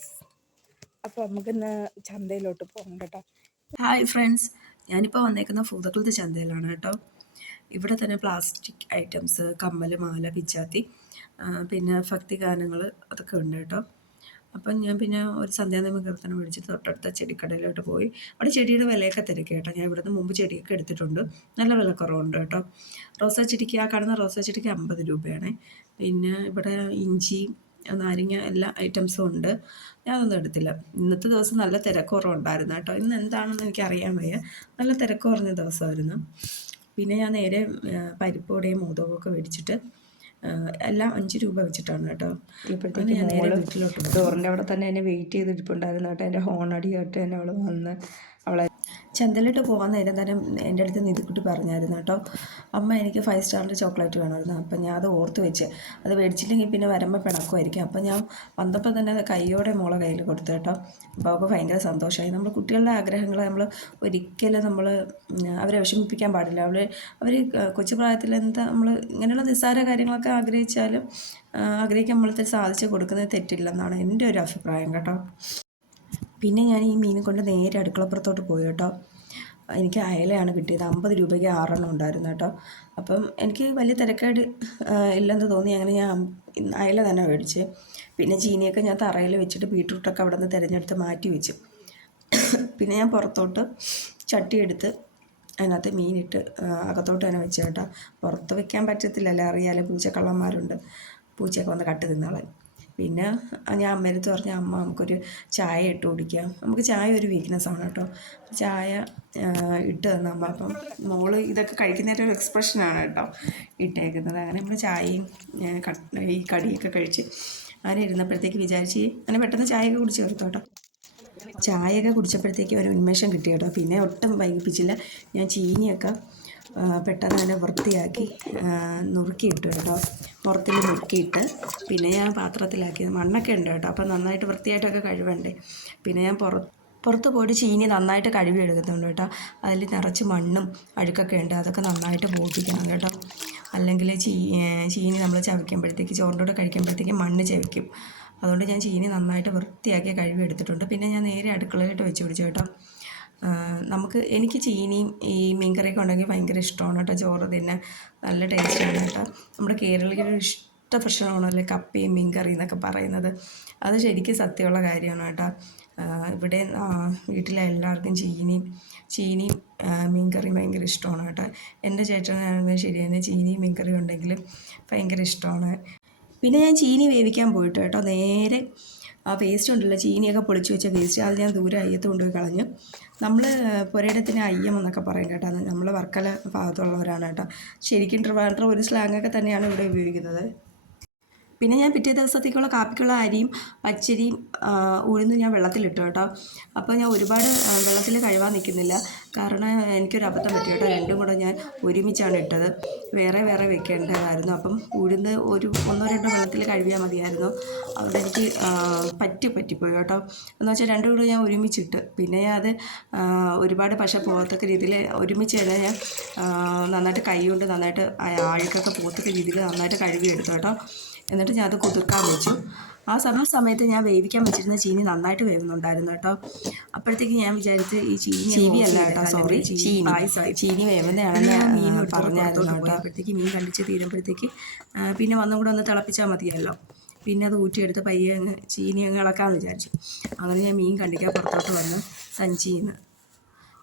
Guys അപ്പോൾ നമുക്കിന്ന് ചന്തയിലോട്ട് പോകാം കേട്ടോ. ഹായ് ഫ്രണ്ട്സ് ഞാനിപ്പോൾ വന്നേക്കുന്ന ഭൂതക്കുളത്ത് ചന്തയിലാണ് കേട്ടോ. ഇവിടെ തന്നെ പ്ലാസ്റ്റിക് ഐറ്റംസ് കമ്മൽ മാല പിച്ചാത്തി പിന്നെ ഭക്തി ഗാനങ്ങൾ അതൊക്കെ ഉണ്ട് കേട്ടോ. അപ്പം ഞാൻ പിന്നെ ഒരു സന്ധ്യാനിമ കീർത്തനം മേടിച്ച് തൊട്ടടുത്ത ചെടിക്കടയിലോട്ട് പോയി. അവിടെ ചെടിയുടെ വിലയൊക്കെ തിരക്കി കേട്ടോ. ഞാൻ ഇവിടുന്ന് മുമ്പ് ചെടിയൊക്കെ എടുത്തിട്ടുണ്ട്. നല്ല വില കുറവുണ്ട് കേട്ടോ. റോസാ ചെടിക്ക് ആ കാണുന്ന റോസാ ചെടിക്ക് അമ്പത് രൂപയാണ്. പിന്നെ ഇവിടെ ഇഞ്ചി നാരങ്ങ എല്ലാ ഐറ്റംസും ഉണ്ട്. ഞാനൊന്നും എടുത്തില്ല. ഇന്നത്തെ ദിവസം നല്ല തിരക്കുറവുണ്ടായിരുന്നു കേട്ടോ. ഇന്ന് എന്താണെന്ന് എനിക്ക് അറിയാൻ വയ്യ. നല്ല തിരക്ക് കുറഞ്ഞ ദിവസമായിരുന്നു. പിന്നെ ഞാൻ നേരെ പരിപ്പോടെയും ഒക്കെ മേടിച്ചിട്ട് എല്ലാം അഞ്ച് രൂപ വെച്ചിട്ടാണ് കേട്ടോ. ഇപ്പോഴത്തേക്ക് മോൾ ഡോറിന്റെ അവിടെ തന്നെ എന്നെ വെയിറ്റ് ചെയ്തിട്ടുണ്ടായിരുന്നു കേട്ടോ എന്റെ ഹോൺ അടി കേട്ട് തന്നെ അവൾ വന്ന് അവളെ ചന്തലിട്ട് പോകാൻ നേരം തന്നെ എന്റെ അടുത്ത് നിധിക്കുട്ടി പറഞ്ഞായിരുന്നു കേട്ടോ അമ്മ എനിക്ക് ഫൈവ് സ്റ്റാറിന്റെ ചോക്ലേറ്റ് വേണമായിരുന്നു. അപ്പം ഞാൻ അത് ഓർത്ത് വെച്ച് അത് മേടിച്ചില്ലെങ്കിൽ പിന്നെ വരുമ്പോൾ പിണക്കുമായിരിക്കും. അപ്പം ഞാൻ വന്നപ്പോൾ തന്നെ അത് കൈയോടെ മോളെ കയ്യിൽ കൊടുത്തു കേട്ടോ. അപ്പോൾ അവൾക്ക് ഭയങ്കര സന്തോഷമായി. നമ്മൾ കുട്ടികളുടെ ആഗ്രഹങ്ങൾ നമ്മൾ ഒരിക്കലും നമ്മൾ അവരെ വിഷമിപ്പിക്കാൻ പാടില്ല. അവർ അവർ കൊച്ചു പ്രായത്തിൽ എന്താ നമ്മൾ ഇങ്ങനെയുള്ള നിസ്സാര കാര്യങ്ങളൊക്കെ ആഗ്രഹിച്ചാലും ആഗ്രഹിക്കാൻ നമ്മളത്തിൽ സാധിച്ചു കൊടുക്കുന്നത് തെറ്റില്ലെന്നാണ് എന്റെ ഒരു അഭിപ്രായം കേട്ടോ. പിന്നെ ഞാൻ ഈ മീൻ കൊണ്ട് നേരെ അടുക്കളപ്പുറത്തോട്ട് പോയി കേട്ടോ. എനിക്ക് അയലയാണ് കിട്ടിയത്. അമ്പത് രൂപയ്ക്ക് ആറെണ്ണം ഉണ്ടായിരുന്നു കേട്ടോ. അപ്പം എനിക്ക് വലിയ തിരക്കേട് ഇല്ലെന്ന് തോന്നി. അങ്ങനെ ഞാൻ അയല തന്നെ മേടിച്ച്. പിന്നെ ചീനിയൊക്കെ ഞാൻ തറയിൽ വെച്ചിട്ട് ബീട്രൂട്ടൊക്കെ അവിടെ നിന്ന് തിരഞ്ഞെടുത്ത് മാറ്റി വെച്ചു. പിന്നെ ഞാൻ പുറത്തോട്ട് ചട്ടി എടുത്ത് അതിനകത്ത് മീനിട്ട് അകത്തോട്ട് തന്നെ വെച്ച് കേട്ടോ. പുറത്ത് വെക്കാൻ പറ്റത്തില്ലല്ലോ. അറിയാലോ പൂച്ചക്കള്ളന്മാരുണ്ട് പൂച്ചയൊക്കെ വന്ന് കട്ട് തിന്നോളാൻ. പിന്നെ ഞാൻ അമ്മയടുത്ത് പറഞ്ഞ അമ്മ നമുക്കൊരു ചായ ഇട്ട് കുടിക്കാം. നമുക്ക് ചായ ഒരു വീക്ക്നെസ് ആണ് കേട്ടോ. ചായ ഇട്ട് തന്ന അമ്മ. അപ്പം മോൾ ഇതൊക്കെ കഴിക്കുന്നതിന്റെ ഒരു എക്സ്പ്രഷനാണ് കേട്ടോ ഇട്ടേക്കുന്നത്. അങ്ങനെ നമ്മൾ ചായയും ഈ കടിയൊക്കെ കഴിച്ച് അങ്ങനെ ഇരുന്നപ്പോഴത്തേക്ക് വിചാരിച്ച് അങ്ങനെ പെട്ടെന്ന് ചായയൊക്കെ കുടിച്ച് ചേർത്തു കേട്ടോ. ചായയൊക്കെ കുടിച്ചപ്പോഴത്തേക്ക് ഒരു ഉന്മേഷം കിട്ടി കേട്ടോ. പിന്നെ ഒട്ടും വൈകിപ്പിച്ചില്ല. ഞാൻ ചീനിയൊക്കെ പെട്ടെന്ന് തന്നെ വൃത്തിയാക്കി നുറുക്കിയിട്ടു കേട്ടോ. പുറത്തിൽ നുറുക്കിയിട്ട് പിന്നെ ഞാൻ പാത്രത്തിലാക്കി. മണ്ണൊക്കെ ഉണ്ട് കേട്ടോ അപ്പം നന്നായിട്ട് വൃത്തിയായിട്ടൊക്കെ കഴുകണ്ടേ പിന്നെ ഞാൻ പുറ പുറത്ത് പോയിട്ട് ചീനി നന്നായിട്ട് കഴുകി എടുക്കുന്നുണ്ട് കേട്ടോ. അതിൽ നിറച്ച് മണ്ണും അഴുക്കൊക്കെ ഉണ്ട് അതൊക്കെ നന്നായിട്ട് പോകിക്കണം കേട്ടോ. അല്ലെങ്കിൽ ചീ ചീനി നമ്മൾ ചവയ്ക്കുമ്പോഴത്തേക്ക് ചോറിന്റെ കൂടെ കഴിക്കുമ്പോഴത്തേക്ക് മണ്ണ് ചവയ്ക്കും. അതുകൊണ്ട് ഞാൻ ചീനി നന്നായിട്ട് വൃത്തിയാക്കി കഴുകി എടുത്തിട്ടുണ്ട്. പിന്നെ ഞാൻ നേരെ അടുക്കളയിലോട്ട് വെച്ച് പിടിച്ചു കേട്ടോ. നമുക്ക് എനിക്ക് ചീനിയും ഈ മീൻകറിയൊക്കെ ഉണ്ടെങ്കിൽ ഭയങ്കര ഇഷ്ടമാണ് കേട്ടോ. ചോറ് തിന്നാൻ നല്ല ടേസ്റ്റാണ് കേട്ടോ. നമ്മുടെ കേരളീയരുടെ ഇഷ്ട ഭക്ഷണമാണല്ലോ കപ്പയും മീൻകറി എന്നൊക്കെ പറയുന്നത്. അത് ശരിക്കും സത്യമുള്ള കാര്യമാണ് കേട്ടോ. ഇവിടെ വീട്ടിലെ എല്ലാവർക്കും ചീനിയും ചീനിയും മീൻകറിയും ഭയങ്കര ഇഷ്ടമാണ് കേട്ടോ. എന്റെ ചേട്ടനാണെങ്കിലും ശരി തന്നെ ചീനിയും മീൻകറിയും ഉണ്ടെങ്കിൽ ഭയങ്കര ഇഷ്ടമാണ്. പിന്നെ ഞാൻ ചീനി വേവിക്കാൻ പോയിട്ട് കേട്ടോ. നേരെ ആ വേസ്റ്റ് ഉണ്ടല്ലോ ചീനിയൊക്കെ പൊളിച്ച് വെച്ച വേസ്റ്റ് അത് ഞാൻ ദൂരെ അയ്യത്ത് കൊണ്ടുപോയി കളഞ്ഞു. നമ്മൾ പുരയിടത്തിന് അയ്യം എന്നൊക്കെ പറയും കേട്ടോ നമ്മൾ വർക്കല ഭാഗത്തുള്ളവരാണ് കേട്ടോ. ശരിക്കും ട്രിവാൻഡ്രം ഒരു സ്ലാങ്ങൊക്കെ തന്നെയാണ് ഇവിടെ ഉപയോഗിക്കുന്നത്. പിന്നെ ഞാൻ പിറ്റേ ദിവസത്തേക്കുള്ള കാപ്പിക്കുള്ള അരിയും പച്ചരിയും ഉഴുന്നും ഞാൻ വെള്ളത്തിലിട്ടു കേട്ടോ. അപ്പോൾ ഞാൻ ഒരുപാട് വെള്ളത്തിൽ കഴുകാൻ നിൽക്കുന്നില്ല. കാരണം എനിക്കൊരു അബദ്ധം പറ്റി കേട്ടോ. രണ്ടും കൂടെ ഞാൻ ഒരുമിച്ചാണ് ഇട്ടത്. വേറെ വേറെ വെക്കേണ്ടതായിരുന്നു. അപ്പം ഉഴുന്ന് ഒരു ഒന്നോ രണ്ടോ വെള്ളത്തിൽ കഴുകിയാൽ മതിയായിരുന്നു. അവിടെ എനിക്ക് പറ്റി പറ്റിപ്പോയി കേട്ടോ. എന്ന് വെച്ചാൽ രണ്ടും കൂടെ ഞാൻ ഒരുമിച്ചിട്ട്. പിന്നെ ഞാൻ അത് ഒരുപാട് പക്ഷേ പോകത്തക്ക രീതിയിൽ ഒരുമിച്ച് തന്നെ ഞാൻ നന്നായിട്ട് കൈ കൊണ്ട് നന്നായിട്ട് ആഴക്കൊക്കെ പോകത്തക്ക രീതിയിൽ നന്നായിട്ട് കഴുകി എടുത്തു കേട്ടോ. എന്നിട്ട് ഞാൻ അത് കുതിർക്കാൻ വെച്ചു. ആ സമയ സമയത്ത് ഞാൻ വേവിക്കാൻ വെച്ചിരുന്ന ചീനി നന്നായിട്ട് വേവുന്നുണ്ടായിരുന്നു കേട്ടോ. അപ്പോഴത്തേക്ക് ഞാൻ വിചാരിച്ച് ഈ ചീനി ചീനി അല്ല കേട്ടോ സോറി ചീനി പായസമായി. ചീനി വേവുന്നതാണെന്ന് മീൻ പറഞ്ഞായിരുന്നു കേട്ടോ. അപ്പോഴത്തേക്ക് മീൻ കണ്ടിച്ച് തീരുമ്പോഴത്തേക്ക് പിന്നെ വന്നും കൂടെ ഒന്ന് തിളപ്പിച്ചാൽ മതിയല്ലോ. പിന്നെ അത് ഊറ്റിയെടുത്ത് പയ്യെ അങ്ങ് ചീനി അങ്ങ് ഇളക്കാമെന്ന് വിചാരിച്ചു. അങ്ങനെ ഞാൻ മീൻ കണ്ടിക്കാൻ പുറത്തോട്ട് വന്ന് സഞ്ചിന്ന്.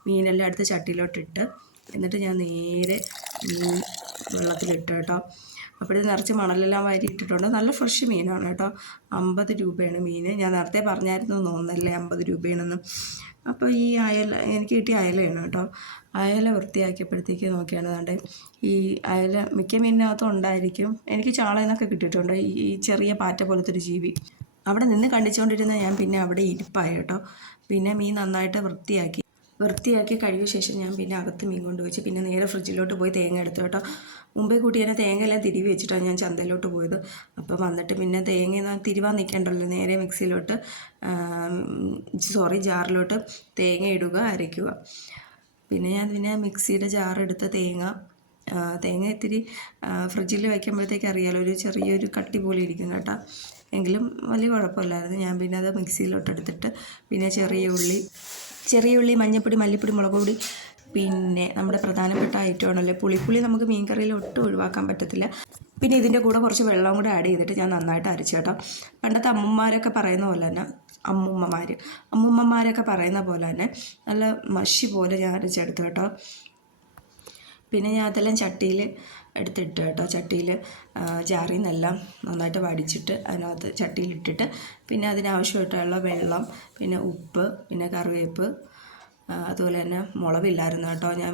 മീനെല്ലാം എടുത്ത് ചട്ടിയിലോട്ടിട്ട് എന്നിട്ട് ഞാൻ നേരെ മീൻ വെള്ളത്തിലിട്ട് കേട്ടോ. അപ്പോഴേ നിറച്ച് മണലെല്ലാം വാരി ഇട്ടിട്ടുണ്ട് നല്ല ഫ്രഷ് മീനാണ് കേട്ടോ. അമ്പത് രൂപയാണ് മീൻ. ഞാൻ നേരത്തെ പറഞ്ഞായിരുന്നു തോന്നുന്നല്ലേ അമ്പത് രൂപയാണെന്ന്. അപ്പോൾ ഈ അയല എനിക്ക് കിട്ടിയ അയലയാണ് കേട്ടോ. അയല വൃത്തിയാക്കിയപ്പോഴത്തേക്ക് നോക്കിയാണ് കണ്ടേ. ഈ അയല മിക്ക മീനിനകത്തും ഉണ്ടായിരിക്കും. എനിക്ക് ചാളയെന്നൊക്കെ കിട്ടിയിട്ടുണ്ട്. ഈ ചെറിയ പാറ്റ പോലത്തെ ഒരു ജീവി. അവിടെ നിന്ന് കണ്ടിച്ചുകൊണ്ടിരുന്ന ഞാൻ പിന്നെ അവിടെ ഇരിപ്പായി കേട്ടോ. പിന്നെ മീൻ നന്നായിട്ട് വൃത്തിയാക്കി. വൃത്തിയാക്കി കഴുകിയ ശേഷം ഞാൻ പിന്നെ അകത്ത് മീൻ കൊണ്ട് വെച്ച് പിന്നെ നേരെ ഫ്രിഡ്ജിലോട്ട് പോയി തേങ്ങ എടുത്തു കേട്ടോ. മുമ്പേ കൂട്ടി തന്നെ തേങ്ങ എല്ലാം തിരിവി വെച്ചിട്ടാണ് ഞാൻ ചന്തയിലോട്ട് പോയത്. അപ്പോൾ വന്നിട്ട് പിന്നെ തേങ്ങ തിരുവാൻ നിൽക്കണ്ടല്ലോ. നേരെ മിക്സിയിലോട്ട് സോറി ജാറിലോട്ട് തേങ്ങ ഇടുക അരയ്ക്കുക. പിന്നെ ഞാൻ പിന്നെ മിക്സിയുടെ ജാറെടുത്ത തേങ്ങ തേങ്ങ ഇത്തിരി ഫ്രിഡ്ജിൽ വയ്ക്കുമ്പോഴത്തേക്ക് അറിയാലോ ഒരു ചെറിയൊരു കട്ടി പോലെ ഇരിക്കും കേട്ടോ. എങ്കിലും വലിയ കുഴപ്പമില്ലായിരുന്നു. ഞാൻ പിന്നെ അത് മിക്സിയിലോട്ട് എടുത്തിട്ട് പിന്നെ ചെറിയ ഉള്ളി ചെറിയ ഉള്ളി മഞ്ഞൾപ്പൊടി മല്ലിപ്പൊടി മുളക് പൊടി പിന്നെ നമ്മുടെ പ്രധാനപ്പെട്ട ഐറ്റം ഐറ്റമാണല്ലോ പുളിപ്പുളി നമുക്ക് മീൻകറിയിൽ ഒട്ടും ഒഴിവാക്കാൻ പറ്റത്തില്ല. പിന്നെ ഇതിന്റെ കൂടെ കുറച്ച് വെള്ളവും കൂടെ ആഡ് ചെയ്തിട്ട് ഞാൻ നന്നായിട്ട് അരച്ചു കേട്ടോ. പണ്ടത്തെ അമ്മമാരൊക്കെ പറയുന്ന പോലെ തന്നെ അമ്മുമ്മമാർ അമ്മുമ്മമാരൊക്കെ പറയുന്ന പോലെ തന്നെ നല്ല മഷി പോലെ ഞാൻ അരച്ചെടുത്തു കേട്ടോ. പിന്നെ ഞാൻ അതെല്ലാം ചട്ടിയിൽ എടുത്തിട്ട് കേട്ടോ ചട്ടിയിൽ ജാറിൽ നിന്നെല്ലാം നന്നായിട്ട് വടിച്ചിട്ട് അതിനകത്ത് ചട്ടിയിലിട്ടിട്ട് പിന്നെ അതിനാവശ്യമായിട്ടുള്ള വെള്ളം പിന്നെ ഉപ്പ് പിന്നെ കറിവേപ്പ് അതുപോലെ തന്നെ മുളവില്ലായിരുന്നു കേട്ടോ. ഞാൻ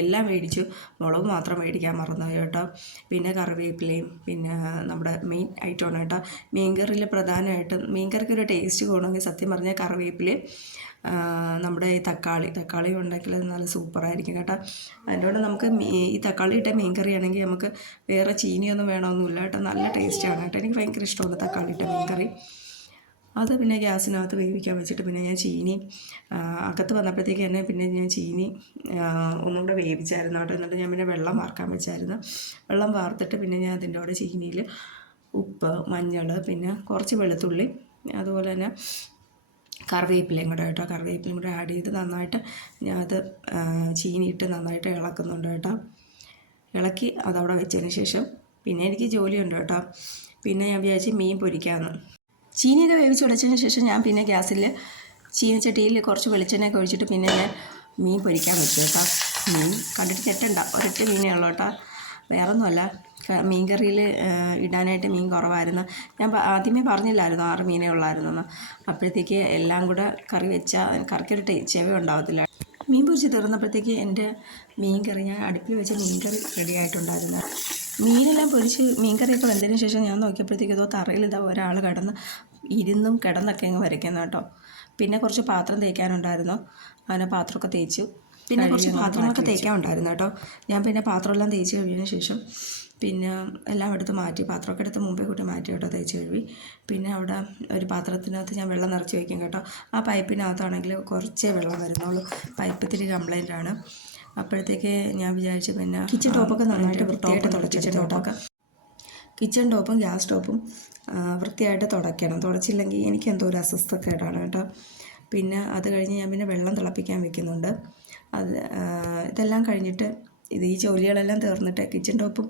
എല്ലാം മേടിച്ചു. മുളക് മാത്രം മേടിക്കാൻ മറന്നു കേട്ടോ. പിന്നെ കറിവേപ്പിലയും പിന്നെ നമ്മുടെ മെയിൻ ഐറ്റമാണ് കേട്ടോ. മീൻകറിയിൽ പ്രധാനമായിട്ടും മീൻകറിക്ക് ഒരു ടേസ്റ്റ് കൂടണമെങ്കിൽ സത്യം പറഞ്ഞാൽ കറിവേപ്പിലയും നമ്മുടെ ഈ തക്കാളി തക്കാളി ഉണ്ടെങ്കിൽ അത് നല്ല സൂപ്പറായിരിക്കും കേട്ടോ. അതിനോട് നമുക്ക് ഈ തക്കാളി ഇട്ട മീൻ കറി ആണെങ്കിൽ നമുക്ക് വേറെ ചീനിയൊന്നും വേണമെന്നില്ല കേട്ടോ. നല്ല ടേസ്റ്റാണ് കേട്ടോ. എനിക്ക് ഭയങ്കര ഇഷ്ടമാണ് തക്കാളി ഇട്ട മീൻ കറി അത് പിന്നെ ഗ്യാസിനകത്ത് വേവിക്കാൻ വെച്ചിട്ട് പിന്നെ ഞാൻ ചീനി അകത്ത് വന്നപ്പോഴത്തേക്ക് തന്നെ പിന്നെ ഞാൻ ചീനി ഒന്നുകൂടെ വേവിച്ചായിരുന്നു കേട്ടോ. എന്നിട്ട് ഞാൻ പിന്നെ വെള്ളം വാർക്കാൻ വെച്ചായിരുന്നു. വെള്ളം വാർത്തിട്ട് പിന്നെ ഞാൻ അതിന്റെ കൂടെ ചീനിയിൽ ഉപ്പ് മഞ്ഞൾ പിന്നെ കുറച്ച് വെളുത്തുള്ളി അതുപോലെ തന്നെ കറിവേപ്പിലയും കൂടെ കേട്ടോ. കറിവേപ്പിലയും കൂടെ ആഡ് ചെയ്ത് നന്നായിട്ട് ഞാൻ അത് ചീനിയിട്ട് നന്നായിട്ട് ഇളക്കുന്നുണ്ട് കേട്ടോ. ഇളക്കി അതവിടെ വെച്ചതിന് ശേഷം പിന്നെ എനിക്ക് ജോലിയുണ്ട് കേട്ടോ. പിന്നെ ഞാൻ വിചാരിച്ച് മീൻ പൊരിക്കാമെന്ന്. ചീനിയൊക്കെ വേവിച്ച് ഉടച്ചതിന് ശേഷം ഞാൻ പിന്നെ ഗ്യാസിൽ ചീനച്ചട്ടിയിൽ കുറച്ച് വെളിച്ചെണ്ണയൊക്കെ ഒഴിച്ചിട്ട് പിന്നെ ഞാൻ മീൻ പൊരിക്കാൻ വെച്ചു കേട്ടോ. മീൻ കണ്ടിട്ട് ഞെട്ടണ്ട. ഒരൊറ്റ മീനേ ഉള്ളൂ കേട്ടോ. വേറൊന്നുമല്ല. മീൻ കറിയിൽ ഇടാനായിട്ട് മീൻ കുറവായിരുന്നു. ഞാൻ ആദ്യമേ പറഞ്ഞില്ലായിരുന്നു ആറ് മീനേ ഉള്ളായിരുന്നെന്ന്. അപ്പോഴത്തേക്ക് എല്ലാം കൂടെ കറി വെച്ചാൽ കറിക്കൊരു ചെവ ഉണ്ടാവത്തില്ല. മീൻ പൊരിച്ച് തീർന്നപ്പോഴത്തേക്ക് എന്റെ മീൻ കറി ഞാൻ അടുപ്പിൽ വെച്ച് മീൻ കറി റെഡി ആയിട്ടുണ്ടായിരുന്നു. മീനെല്ലാം പൊരിച്ച് മീൻ കറിയൊക്കെ വെന്തതിന് ശേഷം ഞാൻ നോക്കിയപ്പോഴത്തേക്ക് ഇതോ തറയിൽ ഇതാ ഒരാൾ കിടന്ന് ഇരുന്നും കിടന്നൊക്കെ അങ്ങ് വരയ്ക്കുന്ന കേട്ടോ. പിന്നെ കുറച്ച് പാത്രം തേക്കാനുണ്ടായിരുന്നു. അങ്ങനെ പാത്രമൊക്കെ തേച്ചു. പിന്നെ കുറച്ച് പാത്രങ്ങളൊക്കെ തേക്കാനുണ്ടായിരുന്നു കേട്ടോ. ഞാൻ പിന്നെ പാത്രമെല്ലാം തേച്ച് കഴിഞ്ഞതിന് ശേഷം പിന്നെ എല്ലാം എടുത്ത് മാറ്റി പാത്രമൊക്കെ എടുത്ത് മുമ്പേ കൂട്ടി മാറ്റി കേട്ടോ തേച്ച് കഴുകി. പിന്നെ അവിടെ ഒരു പാത്രത്തിനകത്ത് ഞാൻ വെള്ളം നിറച്ച് വയ്ക്കും കേട്ടോ. ആ പൈപ്പിനകത്താണെങ്കിൽ കുറച്ചേ വെള്ളം വരുന്നുള്ളൂ. പൈപ്പ് ഇത്തിരി കംപ്ലൈന്റ് ആണ് അപ്പോഴത്തേക്ക് ഞാൻ വിചാരിച്ചു പിന്നെ കിച്ചൺ ടോപ്പൊക്കെ നന്നായിട്ട് വൃത്തിയായിട്ട് തുടച്ചിട്ട് ടോപ്പൊക്കെ. കിച്ചൺ ടോപ്പും ഗ്യാസ് ടോപ്പും വൃത്തിയായിട്ട് തുടയ്ക്കണം. തുടച്ചില്ലെങ്കിൽ എനിക്ക് എന്തോ ഒരു അസ്വസ്ഥക്കേടാണ് കേട്ടോ. പിന്നെ അത് കഴിഞ്ഞ് ഞാൻ പിന്നെ വെള്ളം തിളപ്പിക്കാൻ വെക്കുന്നുണ്ട്. അത് ഇതെല്ലാം കഴിഞ്ഞിട്ട് ഇത് ഈ ജോലികളെല്ലാം തീർന്നിട്ട് കിച്ചൺ ടോപ്പും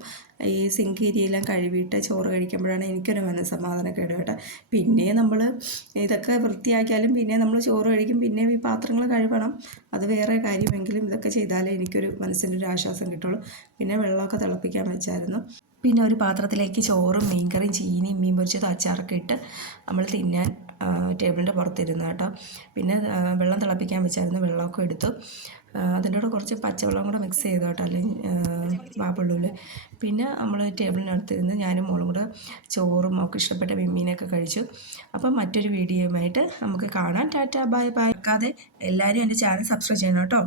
ഈ സിങ്ക് ഏരിയയെല്ലാം കഴുകിയിട്ട് ചോറ് കഴിക്കുമ്പോഴാണ് എനിക്കൊരു മനസ്സമാധാനം കേട് കേട്ടോ. പിന്നെ നമ്മൾ ഇതൊക്കെ വൃത്തിയാക്കിയാലും പിന്നെ നമ്മൾ ചോറ് കഴിക്കും പിന്നെ ഈ പാത്രങ്ങൾ കഴുകണം. അത് വേറെ കാര്യമെങ്കിലും ഇതൊക്കെ ചെയ്താലേ എനിക്കൊരു മനസ്സിന്റെ ഒരു ആശ്വാസം കിട്ടുള്ളൂ. പിന്നെ വെള്ളമൊക്കെ തിളപ്പിക്കാൻ വെച്ചായിരുന്നു. പിന്നെ ഒരു പാത്രത്തിലേക്ക് ചോറും മീൻകറിയും ചീനിയും മീൻ പൊരിച്ചതും അച്ചാറൊക്കെ ഇട്ട് നമ്മൾ തിന്നാൻ ടേബിളിന്റെ പുറത്തിരുന്നു കേട്ടോ. പിന്നെ വെള്ളം തിളപ്പിക്കാൻ വെച്ചായിരുന്നു വെള്ളമൊക്കെ എടുത്തു. അതിന്റെ കൂടെ കുറച്ച് പച്ചവെള്ളം കൂടെ മിക്സ് ചെയ്തു കേട്ടോ അല്ലെങ്കിൽ വാപ്പുള്ളൂൽ പിന്നെ നമ്മൾ ടേബിളിനടുത്തിരുന്ന് ഞാനും മോളും കൂടെ ചോറും ഒക്കെ ഇഷ്ടപ്പെട്ട വിമ്മീനൊക്കെ കഴിച്ചു. അപ്പം മറ്റൊരു വീഡിയോയുമായിട്ട് നമുക്ക് കാണാം. Tata bye bye. ആക്കാതെ എല്ലാവരും എന്റെ ചാനൽ സബ്സ്ക്രൈബ് ചെയ്യണം കേട്ടോ.